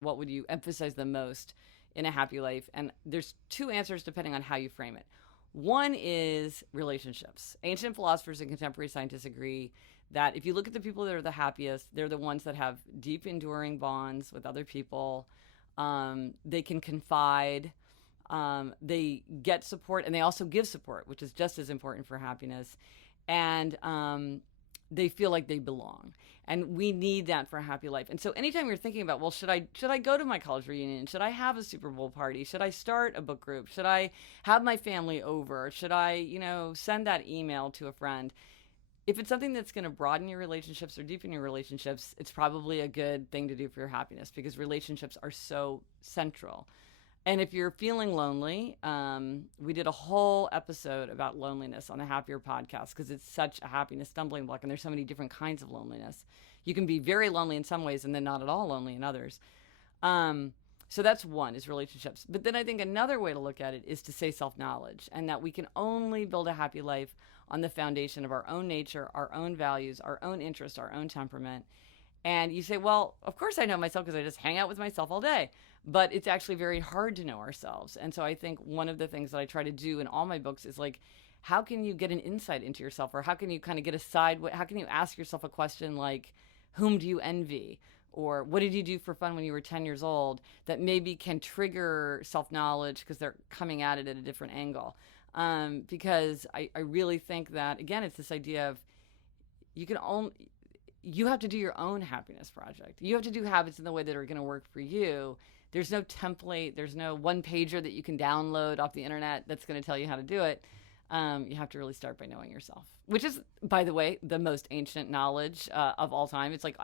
What would you emphasize the most in a happy life? And there's two answers depending on how you frame it. One is relationships. Ancient philosophers and contemporary scientists agree that if you look at the people that are the happiest, they're the ones that have deep, enduring bonds with other people. They can confide, they get support, and they also give support, which is just as important for happiness. And they feel like they belong, and we need that for a happy life. And so anytime you're thinking about, well, should I go to my college reunion, should I have a Super Bowl party, should I start a book group, should I have my family over, should I, send that email to a friend, if it's something that's going to broaden your relationships or deepen your relationships, it's probably a good thing to do for your happiness, because relationships are so central. And if you're feeling lonely, we did a whole episode about loneliness on the Happier podcast, because it's such a happiness stumbling block, and there's so many different kinds of loneliness. You can be very lonely in some ways and then not at all lonely in others. So that's one, is relationships. But then I think another way to look at it is to say self-knowledge, and that we can only build a happy life on the foundation of our own nature, our own values, our own interests, our own temperament. And you say, well, of course I know myself because I just hang out with myself all day. But it's actually very hard to know ourselves. And so I think one of the things that I try to do in all my books is like, how can you get an insight into yourself? Or how can you kind of get a side, how can you ask yourself a question like, whom do you envy? Or what did you do for fun when you were 10 years old that maybe can trigger self-knowledge because they're coming at it at a different angle? Because I really think that, again, it's this idea of you have to do your own happiness project. You have to do habits in the way that are going to work for you. There's no template. There's no one pager that you can download off the internet that's going to tell you how to do it. You have to really start by knowing yourself, which is, by the way, the most ancient knowledge of all time. It's like,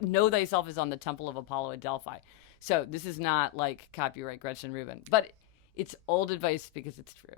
know thyself is on the temple of Apollo at Delphi. So this is not like copyright Gretchen Rubin, but it's old advice because it's true.